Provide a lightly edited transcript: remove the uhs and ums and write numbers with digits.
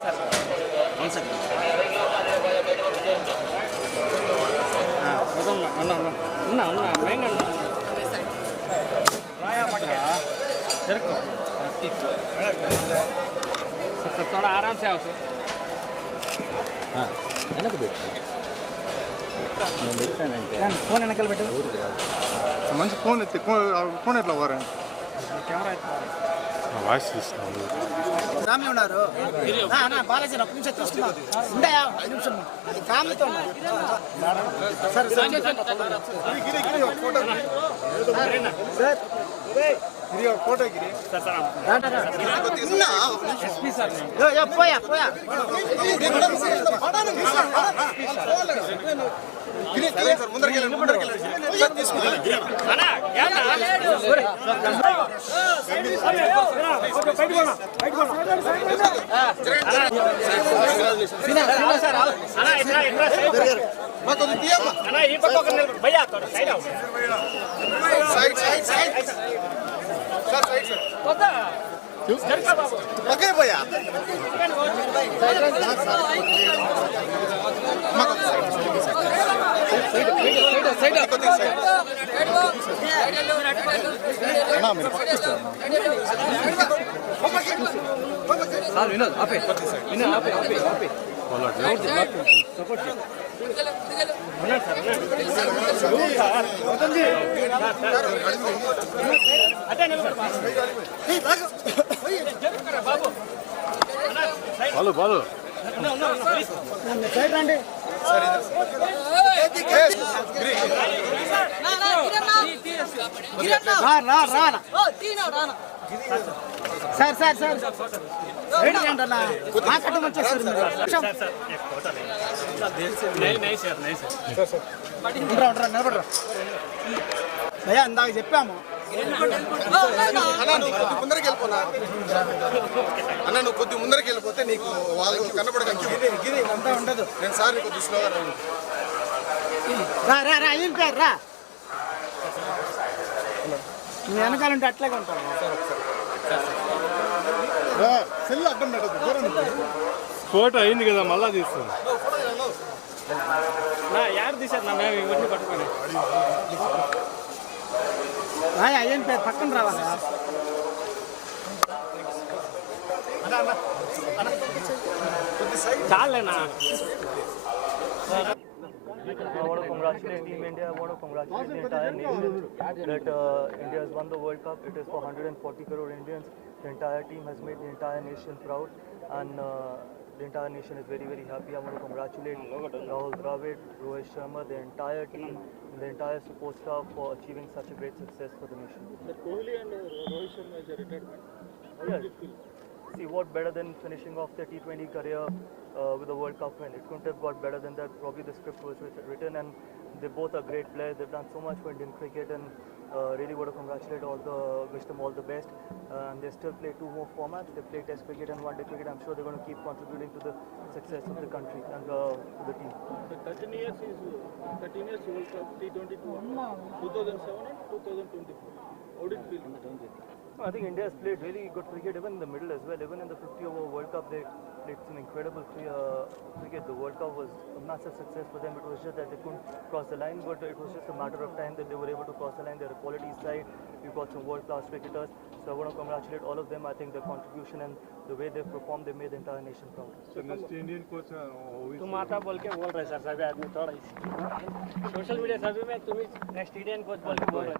1 second. थोड़ा आराम से आओ सर। हाँ వెనక పెట్టు నేను పెట్టానంటే ఫోన్ వెనకాల పెట్టు మంచి ఫోన్ ఎత్తి ఫోన్ ఎట్లా పోరా కెమెరా వాయిస్ తీస్తున్నాను ఫ్యామిలీ ఉన్నారు బాలాజీ ఒక నిమిషం తీసుకున్నా ఉండయా 5 నిమిషం ఫ్యామిలీతో సరే సార్ ఫోటో గిరి పోయా పోయా भैया साइड आओ పక్కనే పోయా विनोद आपे विनोद आपे आपे आपे सपोर्ट బాలు బాలు సైడ్ రండి సార్ సార్ సార్ రెడీ అండి అన్న మా కట్టం వచ్చేస్తారు నిలబడరా భయ్యా ఇందాక చెప్పాము ముందరికి వెళ్ళిపోనా అన్న నువ్వు కొద్ది ముందరికి వెళ్ళిపోతే నీకు వాళ్ళు కనపడగలిగి గిరి అంతా ఉండదు నేను సార్ నీకు కొద్ది స్లోగా రా రా రా ఏం పేరు రా నీ వెనకాలంటే అట్లాగే ఉంటాను సెల్ అడ్డం పెట్టదు దూరం ఫోటో అయింది కదా మళ్ళా తీస్తాను यार दिसत ना मैं इवన్నీ పట్టుకొని ఏం పేరు పక్కన రావాలా చాలేనా I want to congratulate Team India. I want to congratulate the entire nation that India has won the World Cup. It is for 140 crore Indians. The entire team has made the entire nation proud, and the entire nation is very, very happy. I want to congratulate Rahul Dravid, Rohit Sharma, the entire team, the entire support staff for achieving such a great success for the nation. Kohli and Rohit Sharma is a retirement. Yes. See, what better than finishing off their T20 career with a World Cup win? It couldn't have got better than that. Probably the script was written, and they both are great players. They've done so much for Indian cricket, and really want to congratulate wish them all the best. And they still play 2 more formats. They play Test cricket and One Day cricket. I'm sure they're going to keep contributing to the success of the country and to the team. 13 years World Cup T20 2007 and 2024. How did it feel? I think India has played really good cricket even in the middle as well. Even in the 50-over World Cup, they played some incredible cricket. The World Cup was a massive success for them. It was just that they couldn't cross the line, but it was just a matter of time that they were able to cross the line. They're a quality side. We've got some world-class cricketers. So I want to congratulate all of them. I think their contribution and the way they've performed, they made the entire nation proud. So next Indian coach तुम आता बोल के बोल रहे sir सभी आदमी थोड़ा social media सभी में तुम नेक्स्ट इंडियन कोच बोल के बोल रहे